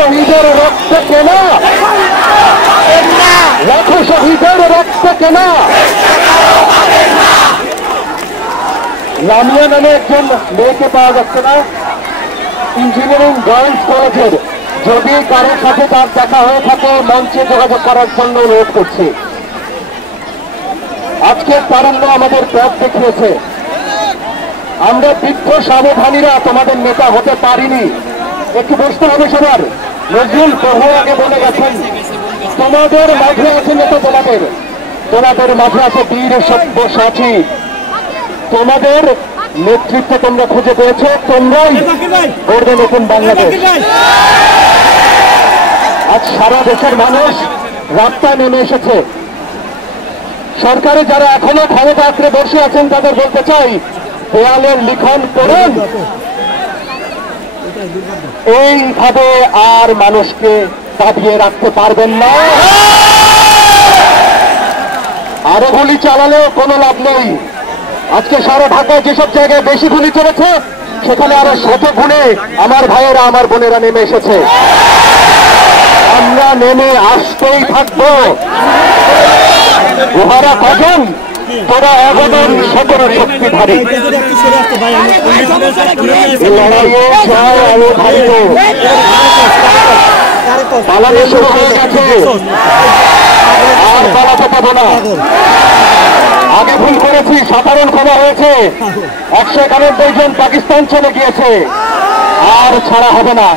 শহীদের রক্ত কেনা, লাখো শহীদের রক্ত কেনা। লামিয়া নামে একজন মেয়েকে পাওয়া যাচ্ছে না, ইঞ্জিনিয়ারিং গার্লস কলেজের। যদি কারোর সাথে তার দেখা হয়ে থাকে মঞ্চে যোগাযোগ করার জন্য অনুরোধ করছি। আজকের তারুণ্য আমাদের পথ দেখিয়েছে। আমরা বৃদ্ধ সাবধানীরা তোমাদের নেতা হতে পারিনি। একটু বুঝতে হবে সবার। নজরুল বহু আগে বলে গেছেন, তোমাদের মাঝে আছে নেতা, তোমাদের মাঝে আছে বীর সব্যসাচী। তোমাদের নেতৃত্ব তোমরা খুঁজে পেয়েছ, তোমরাই গড়বে নতুন বাংলাদেশ। আজ সারা দেশের মানুষ রাস্তায় নেমে এসেছে। সরকারে যারা এখনো ক্ষমতা আঁকড়ে বসে আছেন তাদের বলতে চাই, দেয়ালের লিখন করুন। এইভাবে আর মানুষকে দাবিয়ে রাখতে পারবেন না। আরো গুলি চালালেও কোনো লাভ নেই। আজকে সারা ঢাকায় যেসব জায়গায় বেশি গুলি চলেছে সেখানে আরো শত গুণে আমার ভাইয়েরা আমার বোনেরা নেমে এসেছে। আমরা নেমে আসতেই থাকবো। উহারা কজন, তোরা অবদান সকল শক্তিধারী। লড়াইয়ে জয় অবধারিত। পালানো শুরু হয়ে গেছে, আর পালাতে পাবো না। আগে ভুল করেছি, সাধারণ ক্ষমা হয়েছে। 191 জন পাকিস্তান চলে গিয়েছে, আর ছাড়া হবে না।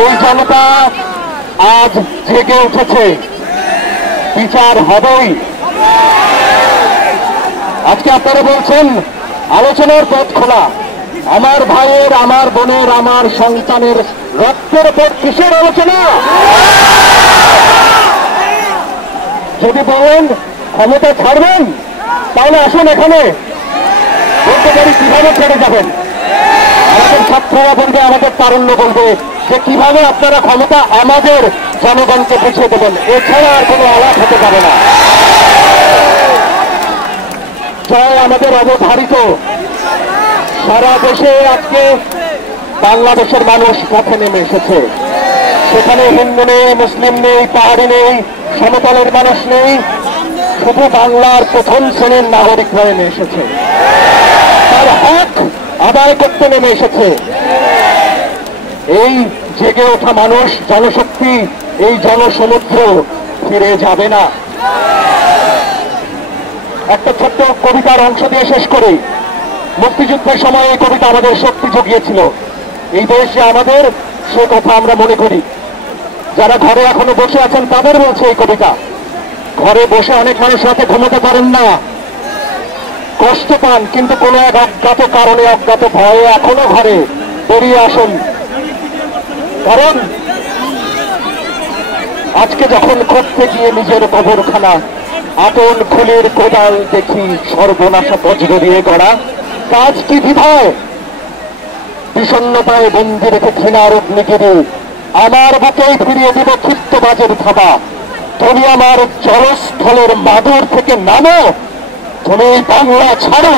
এই জনতা আজ জেগে উঠেছে, বিচার হবেই। আজকে আপনারা বলছেন আলোচনার পথ খোলা। আমার ভাইয়ের, আমার বোনের, আমার সন্তানের রক্তের পর কিসের আলোচনা? যদি বলেন ক্ষমতা ছাড়বেন তাহলে আসুন এখানে, বলতে পারি কিভাবে ছেড়ে যাবেন। আমাদের ছাত্ররা বলবে, আমাদের তারুণ্য বলবে যে কিভাবে আপনারা ক্ষমতা আমাদের জনগণকে বুঝিয়ে দেবেন। এছাড়া আর কোনো আলাপ হতে পারে না। জয় আমাদের অবধারিত। সারা দেশে আজকে বাংলাদেশের মানুষ পথে নেমে এসেছে। সেখানে হিন্দু নেই, মুসলিম নেই, পাহাড়ি নেই, সমতলের মানুষ নেই, শুধু বাংলার প্রথম শ্রেণীর নাগরিকরা নেমে এসেছে। তার হক আদায় করতে নেমে এসেছে। এই জেগে ওঠা মানুষ, জনশক্তি, এই জনসমুদ্র ফিরে যাবে না। একটা ছোট্ট কবিতার অংশ দিয়ে শেষ করি। মুক্তিযুদ্ধের সময় এই কবিতা আমাদের শক্তি জুগিয়েছিল। এই দেশে আমাদের, সে কথা আমরা মনে করি। যারা ঘরে এখনো বসে আছেন তাদের বলছে এই কবিতা। ঘরে বসে অনেক মানুষ রাতে ঘুমোতে পারেন না, কষ্ট পান, কিন্তু কোনো এক অজ্ঞাত কারণে, অজ্ঞাত ভয়ে এখনো ঘরে বেরিয়ে আসুন। কারণ আজকে যখন করতে গিয়ে নিজের কবরখানা, আতন খুলির কোদাল দেখি সর্বনাশা বজ্র দিয়ে গড়া, কাজ কি বিধায় বিষণ্ণতায় বন্দি রেখে ঘৃণার অগ্নিগিরি, আমার বুকেই ফিরিয়ে দিব ক্ষিপ্তবাজের থাবা। তুমি আমার জলস্থলের মাদুর থেকে নামো, তুমি বাংলা ছাড়ো।